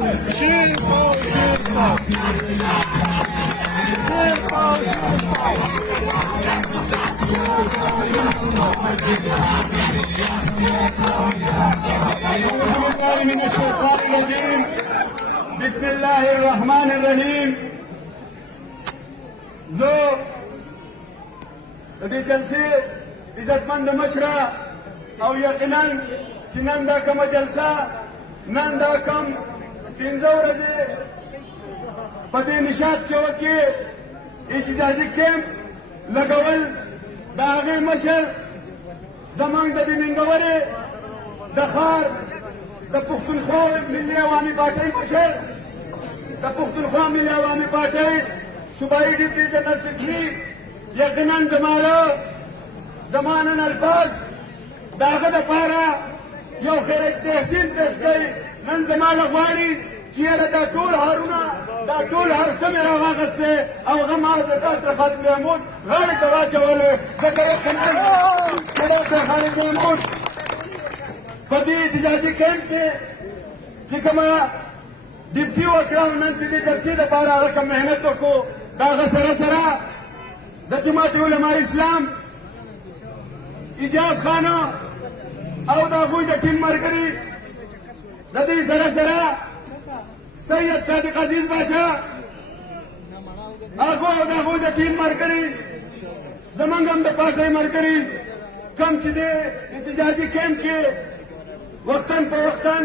شیر پاو شیر پاو شیر پاو من الشيطان الرجيم بسم الله الرحمن الرحيم زو د دې جلسې عزتمند مشره او یقینا چې نن دا کومه جلسه نن دا کوم 15 ورځې په دې نشاط چوک کې احتجاجي کیمپ لګول د هغې مشر زموږ د دې ننګورې د ښار د پښتونخوا ملي عوامي پارټۍ مشر د پښتونخوا ملي عوامي پارټۍ صوبایي ډیپټي جنرال سکرټري یقینا زما نن الفاظ د هغه دپاره یو خیرج تحسین پیش کوي نن زما له غواړي چې یاره دا ټول هارونه دا ټول هر څه مې راواخیستی او هغه ما د ډاکټر خالد محمود غاړې ته واچولې ځکه یقینا چې ډاکټر خالد محمود په دې احتجاجي کیمپ کې چې کومه ډیپټي وکړه او نن چې دې جلسې دپاره هغه کوم محنت وکړو د هغه سره د جماعت علماء اسلام اجاز خانه او د هغوی د ټیم ملګري د دې سره سید صادق عزیز باچا هغو او د هغوی د ټیم ملګري زموږ هم د پارټۍ ملګري کوم چې د احتجاجي کیمپ کې وختن په وختن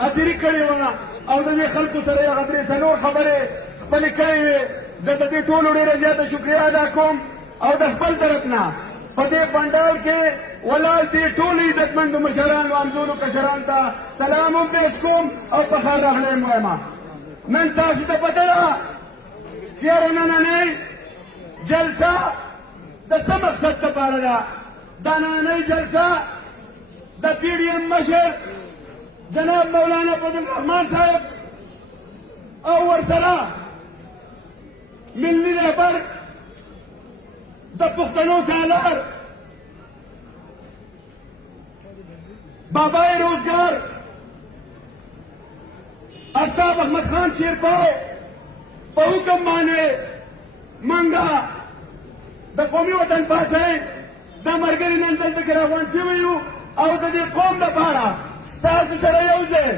حاضري کړې وه او د دې خلکو سره یې هغه درې څلور خبرې خپلې کړې وې زه د دې ټولو ډېره زیاته شکریه ادا کوم او د خپل طرف نه په دې پنډال کې ولاړ دې ټولو عزتمندو مشرانو همزولو کشرانو ته سلام هم پیش کوم او پخیر راغلی یم وایم نن تاسو ته پته ده چې یاره نننۍ جلسه د څه مقصد دپاره ده دا نننۍ جلسه د پی ډي ایم مشر جناب مولانا فضل الرحمان صاحب او ورسره ملي رهبر د پښتنو سالار بابای روزګار آفتاب احمد خان شیرپاو په حکم باندې منګه د قومي وطن پارټۍ دا ملګري نن دلته کې راغونډ شوي یو او د دې قوم دپاره ستاسو سره یو ځای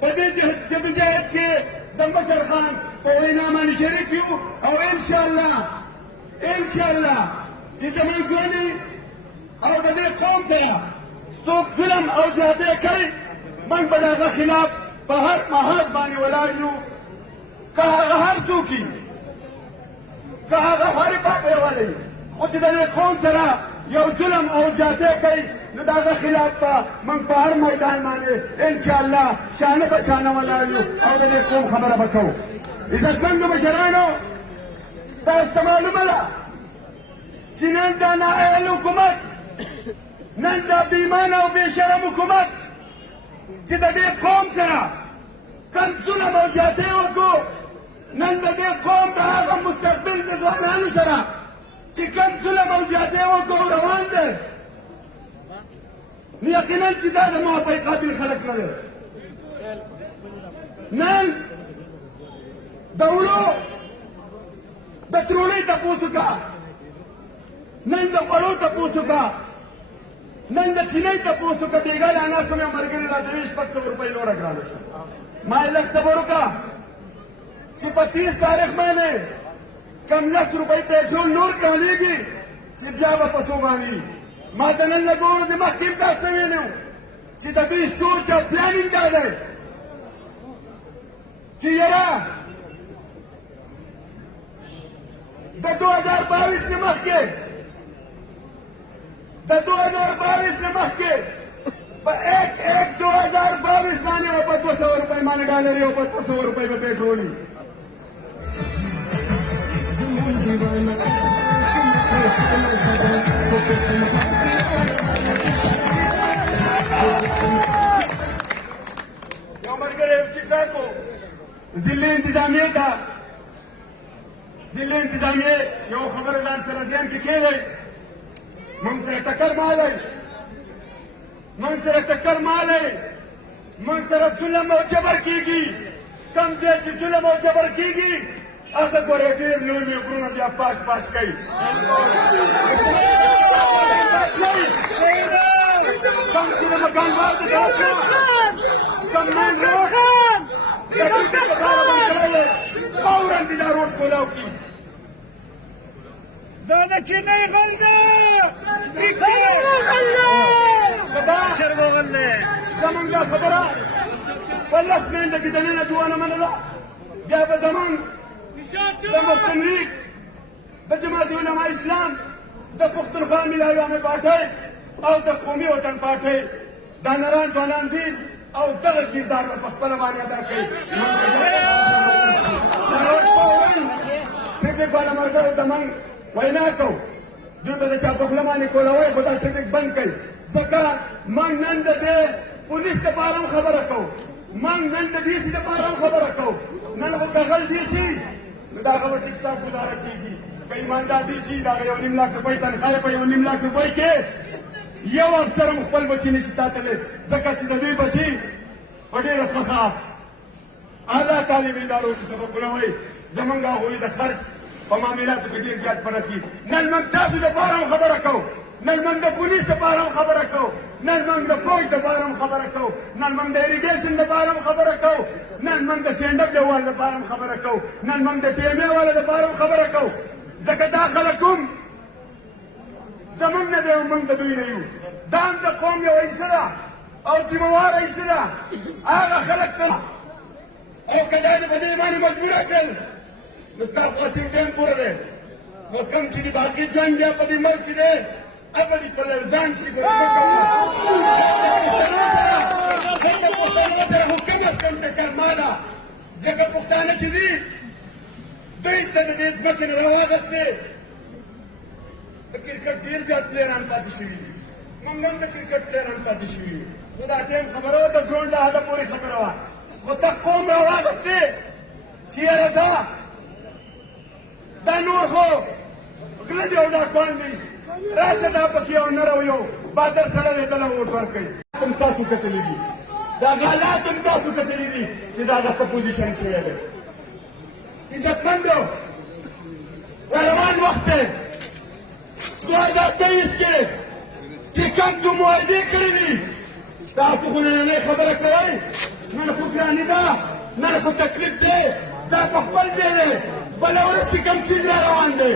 په دې جدوجہد کې د مشر خان په وینا باندې شریک یو او انشاءالله چې زموږ ځواني او د دې قوم سره څوک ظلم او جهادي کوي موږ به د هغه خلاف په هر محاذ باندې ولاړ یو که هغه هر څوک وي که هغه هرې پارټۍ والی خو چې د دې قوم سره یو ظلم او جهادي کوي نو د هغه خلاف به موږ په هر میدان باندې انشاءالله شانه په شانه ولاړ یو او د دې قوم خبره به کوو عزتمندو مشرانو تاسو ته معلومه ده چې نن دا نااهل حکومت نن دا بېایمانه او بېشرم حکومت چې د دې قوم سره کوم ظلم او زیاتۍ وکړو نن د دې قوم د هغه مستقبل د ځوانانو سره چې کوم ظلم او زیاتۍ وکړو روان دی نو یقینا چې دا د موافقې قابل خلک نه دی نن د وړو د ترولۍ تپوس وکړه نن د غوړو تپوس وکړه نن د چینۍ تپوس وکړه بېګا له ناستو مې ملګري راته ویل 600 روپۍ نوره ګرانه شوه ما یې لږ صبر وکړه چې په 30 تاریخ باندې کم 10 روپۍ پیټرول نور کمېږي چې بیا به په څو باندې ما د نن له 2 ورځې مخکې هم تاسو ته ویلي وو چې د دوی سوچ او پلانینګ دا دی چې یاره د 2022 نه مخکې د 2022 نه مخکې په 1/1/2022 باندې او په 200 روپۍ باندې ډالري او په 200 روپۍ به پیټرولي یو ملګری یو چې ټاکو ضلع انتظامیې ته ضلع انتظامیې یو خبره ځان سره ذهن کې کېږي موږ سره ټکر مالی موږ سره ظلم او جبر کېږي کم ځای چې ظلم او جبر کېږي هغه ګوره ډېر لوی لوی غرونه بیا پاش پاش کوي کم چې د مکان باز د طرف کم مین روډ د دوی د کثاره بند کړی دی فوراً دې دا روډ کولاو کړي دا د چینۍ غل دی زمونږ دا خبره په لس میندې کې دننه دعا نه منله بیا به زمونږ د مسلم لیگ د جماعت علما اسلام د پښتونخوا ملي عوامي پارټۍ او د قومي وطن پارټۍ دا نران ځوانانځي او دغه کردار به په خپله باندې ادا کوي ټیپک والا ملګرو ته موږ وینا کوو دوی به د چا په خوله باندې کولوئ خو دا ټیپک بند کوي ځکه موږ نن د دې پولیس دپاره هم خبره کوو موږ نن د ډي سي دپاره هم خبره کوو نن خو کغل ډي سي نو د هغه به ټیک ټاک ګزاره کېږي که ایماندار ډي سي د هغه 1.5 لاک روپۍ تنخواه په 1.5 لاک روپۍ کې یو افسر هم خپل بچي نشي ساتلی ځکه چې د دوی بچي په ډېره ښه اعلی تعلیمي ادارو کې سبقونه وایي زمونږ هغوی د خرڅ په معاملاتو کې ډېر زیات فرق دي نن موږ تاسو دپاره هم خبره کوو نن موږ د پولیس دپاره هم خبره کوو نن موږ د فوج دپاره هم خبره کوو نن موږ د اریګیشن دپاره هم خبره کوو نن موږ د سینډپ ډیوال دپاره هم خبره کوو نن موږ د ټي ایم اے والا دپاره هم خبره کوو ځکه دا خلک هم زمونږ نه دی او موږ د دوی نه یو دا هم د قوم یوه حصه ده او ذمهواره حصه ده هغه خلک ته او که دا دې په دې باندې مجبوره کړل نو ستا خلاصي ټایم پوره دی خو کوم چې د باقي ژوند بیا په دې ملک کې دی هغه دې په لرزان شي د پښتنو سره خو کم از کم ټکر ما ده ځکه پښتانه چې دي دوی ته د دې ځمکې نه راواغستې د کرکټ ډېر زیات پلیران پاتې شوي دي موږ هم د کرکټ پلیران پاتې شوي یو خو دا ټایم خبره وه د ګراونډ د حده پورې خبره وه خو ته قوم راواغستې چې یاره ځه دا نور خو غله دي او ډاکوان دي راشه دا پکې یو نر او یو بادر سړی دی دله ووټ ورکوي هم تاسو کتلي دي دا حالات هم تاسو کتلي دي چې دا هغه څه پوزیشن شوی دی عزتمندو روان وخت دی 2023 کې چې کوم تو معاهدې کړي دي تاسو خو نننۍ خبره کوئ نن خو ګراني ده نن خو تکلیف دی دا په خپل ځای دی بله ورځ چې کوم څیز را روان دی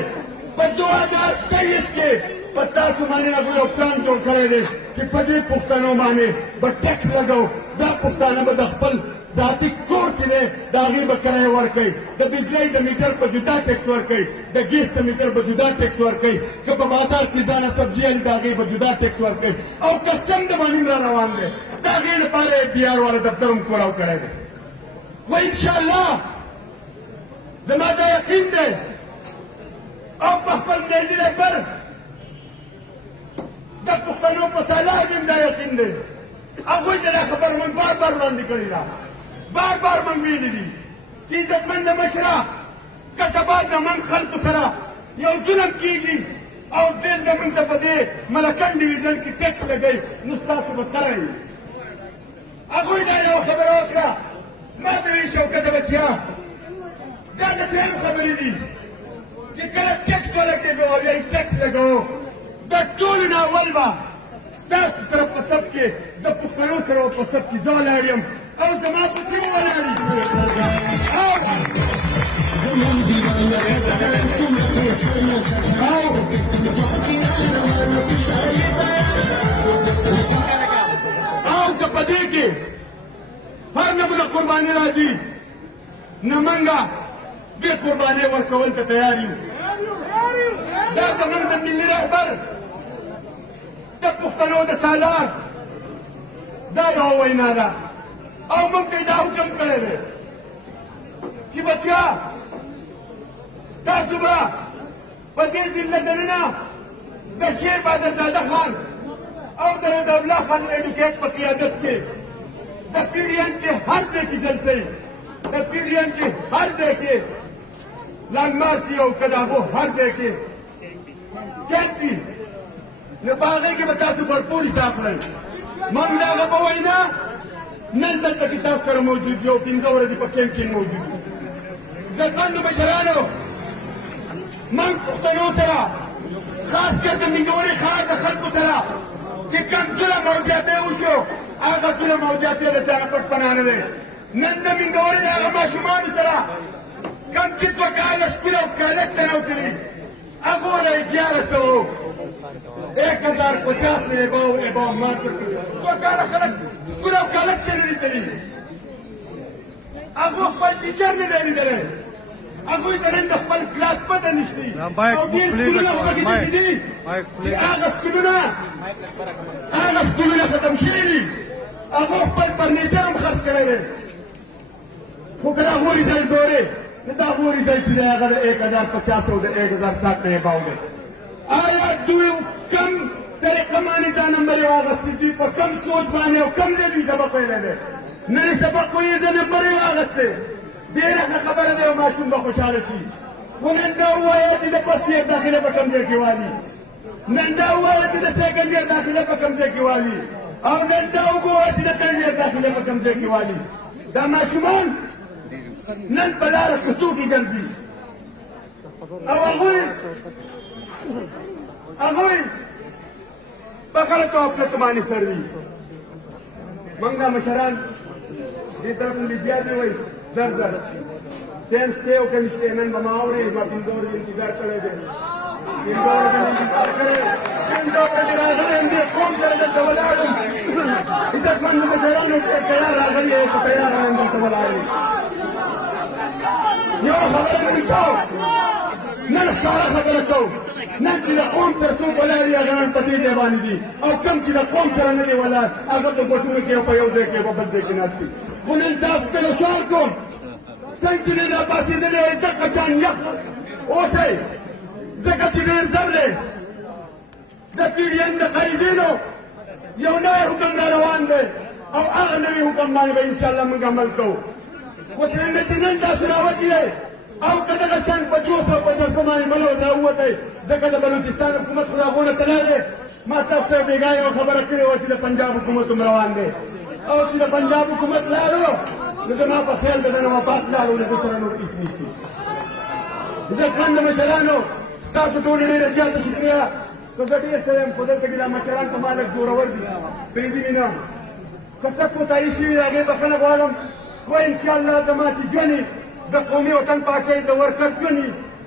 په 2023 کې په تاسو باندې هغوی یو پلان جوړ کړی دی چې په دې پښتنو باندې به ټکس لګو دا پښتانه به د خپل ذاتي کور چې دی د هغې به کرایه ورکوي د بجلۍ د میټر په جدا ټکس ورکوي د ګیس د میټر په جدا ټکس ورکوي که په بازار کې ځانه سبزي الي د هغې به جدا ټکس ورکوي او کسټم د باندې را روان دی د هغې لپاره یې بي آر والا دفتر هم کولاو کړی دی خو انشاءالله زما دا یقین دی او په خپل ملي رهبر د پښتنو په سالار مې دا یقین دی هغوی ته دا خبره موږ بار بار وړاندې کړې ده بار بار موږ ویلي دي چې عزتمنده مشره که سبا زموږ خلکو سره یو ظلم کېږي او دې زموږ ته په دې ملکن ډیویژن کې ټکس لګوي نو ستاسو به سره یو هغوی دا یوه خبره وکړه ما ته وایي شوکته بچیا دا د ټایم خبرې دي چې کله ټکس ولګېږو او یا یې ټکس لګوو د ټولو نه اول به ستاسو سره په سب کې د پښتنو سره په سب کې زه ولاړ یم او زما بچي به ولاړ او که په دې کې هر نه به د قرباني راځي نه منګه دې قربانۍ ورکول ته تیار یو دا زموږ د ملي رهبر د پښتنو د سالار دا یوه وینا ده او موږ ته یې دا حکم کړی دی چې بچیا تاسو به په دې ضلع دننه د شیر بادرزاده خان او د رضا الله خان ایډوکیټ په قیادت کې د پی ډي این چې هر ځای کې جلسې د پی ډي این چې هر ځای کې لانګمارچ او که د هغو هر ځای کې کیمپ وي نو په هغې کې به تاسو بھرپور حصه اخلئ موږ د هغه په وینا نن دلته کې تاسو سره موجود یو 15 ورځې په کیمپ کې موجود یو عزتمندو مشرانو موږ پښتنو سره خاص کر د منګورې ښار د خلکو سره چې کوم ظلم او زیاتی وشو هغه ظلم او زیاتی د چا نه پټ پناه نه دی نن د منګورې د هغه ماشومانو سره کوم چې 2 کاله سکول او کالج ته راوتلي هغو له 1150 نه اباو مات کړي 2 کاله خلک سکول او کالج ته نه دي تللي هغو خپل ټیچر نه دی لیدلی هغوی ته نن د خپل کلاس پته نشته او ډېر سکولونه پکې داسې دي چې هغه سکولونه ختم شوي دي هغو خپل فرنیچر هم خرڅ کړی دی خو که د هغو ریزلټ ګورې نو د هغو ریزلټ چې دی هغه د 1050 او د 1060 نه اباو دی آیا دوی کم طریقه باندې دا نمبر یې واخیستې دوی په کم سوچ باندې او کم ځای دوی سبق ویلی دی نن یې سبق ویې د نمبر یې واخیستی ډېره ښه خبره دی او ماشوم به خوشحاله شي خو نن دا ووایه چې د فسټ ایئر داخله په کوم ځای کې والي نن دا ووایه چې د سیکنډ ایئر داخله په کوم ځای کې والي او نن دا وګوره چې د ترډ ایئر داخله په کوم ځای کې والي دا ماشومان نن په لاره کوڅو کې ګرځي او هغوی په غلطو او پلتو باندې سر دي موږ دا مشران دې طرف نه بیا دې وایي زر ټین شته او که نشته نن به ما اورې ما 15 ورځې انتظار کړی دی 15 ورځې انتظار کړی 15 ورځې راغلی یم دې قوم سره دلته ولاړ یم عزتمندو مشرانو ډېر تیار راغلي یې په تیاره نن دلته ولاړ یم یوه خبره نن کوو نن ښکاره خبره کوو نن چې د قوم سره څوک ولاړ دي هغه نن په دې ځای باندې دي او کوم چې د قوم سره نه دی ولاړ هغه په ګوتونو کې او په یو ځای کې په بل ځای کې ناست دي خو نن تاسو ته سوال کوم څنګه چې نه پاڅېدلی وئ دغه شان یخ اوسئ ځکه چې ډېر زر دی د PDM د قایدینو یو نوی حکم را روان دی او هغه نوي حکم باندې به انشاءالله موږ عمل کوو خو څرنګه چې نن تاسو راوتي دی او که دغه شان په جوش او په جذبه باندې بلوت راووتی ځکه د بلوچستان حکومت خو د هغو نه تللی دی ما تاسو سره بېګا یوه خبره کړې وه چې د پنجاب حکومت هم روان دی او چې د پنجاب حکومت لاړو نو زما په خیال د دنه وفات لاړو نو ده سره نور هېڅ نشته عزتمندو مشرانو ستاسو ټولو ډېره زیاته شکریه که زه ډېر څه یم خو دلته کې دا مشران په ما لږ زورور دي پرېږدي مې نه که څه کوتاهي شوي د هغې بښنه غواړم خو انشاءالله زما چې ژوند د قومي وطن پاکۍ د ورکر ژوند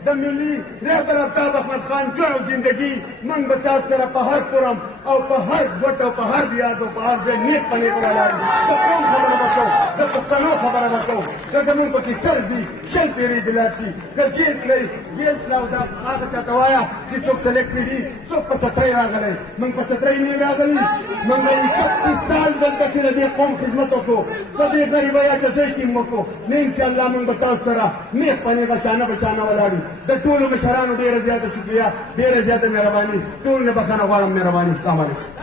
د ملي رهبر آفتاب احمد خان ژوند او زندګي موږ به تاسو سره په هر قرم او په هر ګوټ او په هر ریاض او په هر ځای نیک په نیک ولاړ یو د قوم خبره به کوو د پښتنو خبره به کوو که زمونږ پکې سر ځي 20 پېرې دې لاړ شي که جیل کړئ جیل تلاو دا هغه چاته وایه چې څوک سلیکټ دي څوک په چترۍ راغلی موږ په چترۍ نه یو راغلي موږ 31 کال دلته کې د دې قوم خدمت وکړو په دې غریبۍ عاجزۍ کې مو وکړو نه انشاءالله موږ به تاسو سره نیک په نیکه شانه په شانه ولاړ یو د ټولو مشرانو ډېره زیاته شکریه ډېره زیاته مهرباني ټولو نه بښنه غواړم مهرباني السلام علیکم